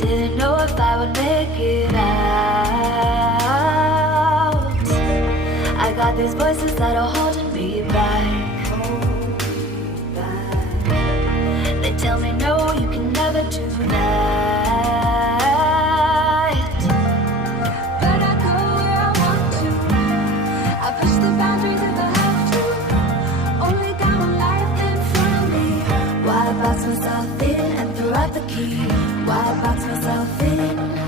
Didn't know if I would make it out. I got these voices that are holding me back. They tell me no, you can never do that. But I go where I want to. I push the boundaries if I have to. Only got one life in front of me. Why box myself in and throw out the key? Why box myself in?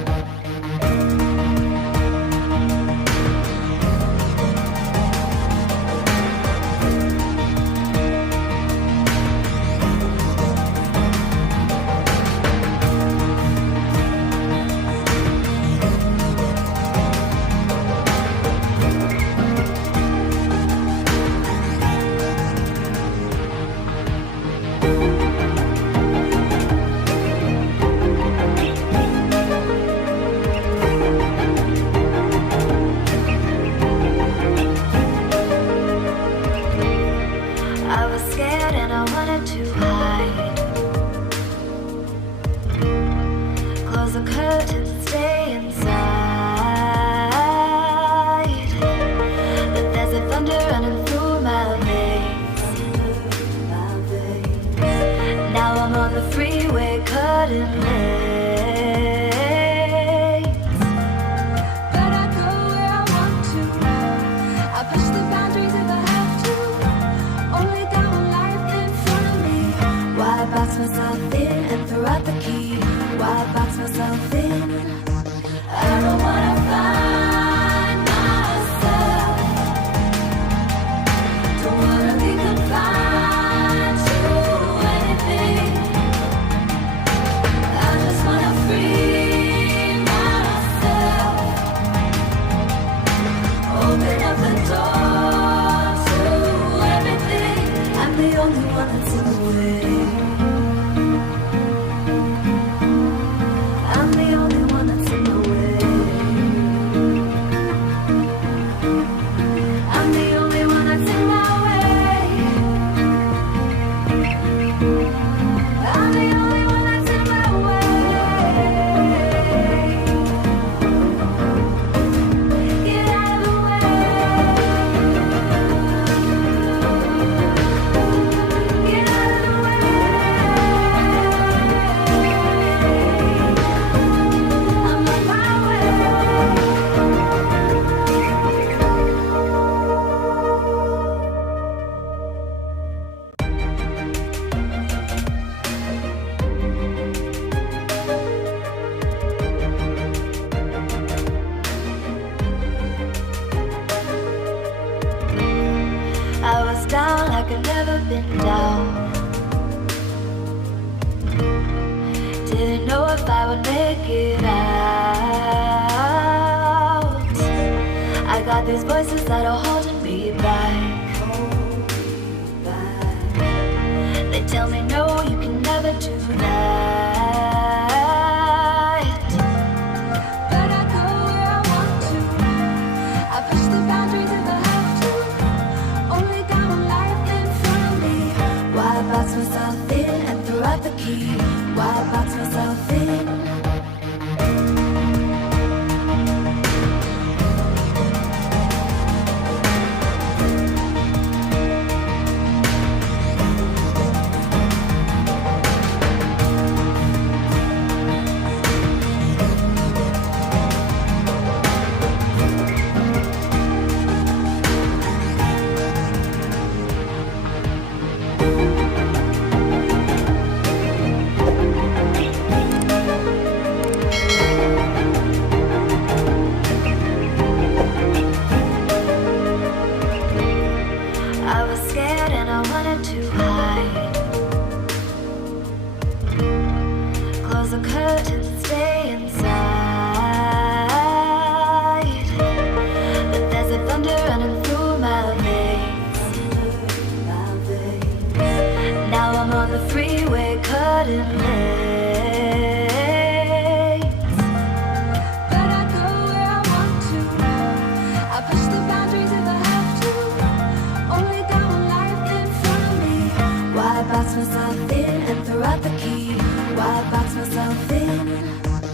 Why box myself in and throw out the key? Why box myself in?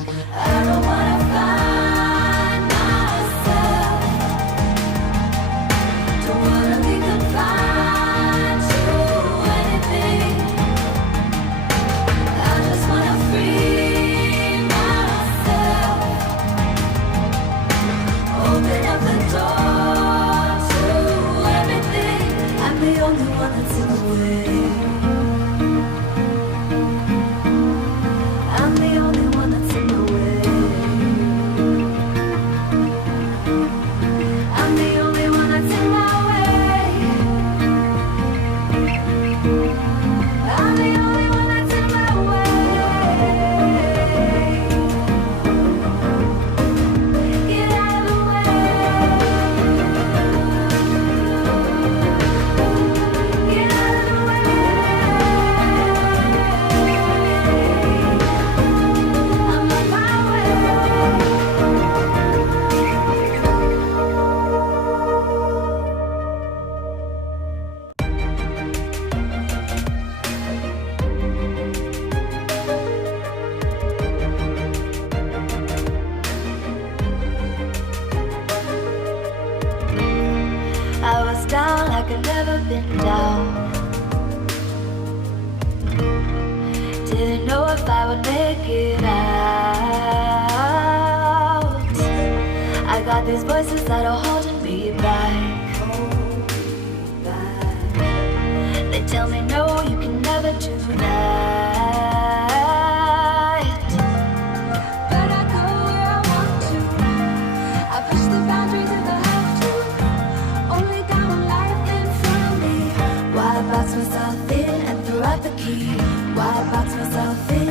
Didn't know if I would make it out. I got these voices that are holding me back. They tell me no, you can never do that. But I go where I want to. I push the boundaries if I have to. Only got one life in front of me. Why box myself in and throw out the key? Why box myself in?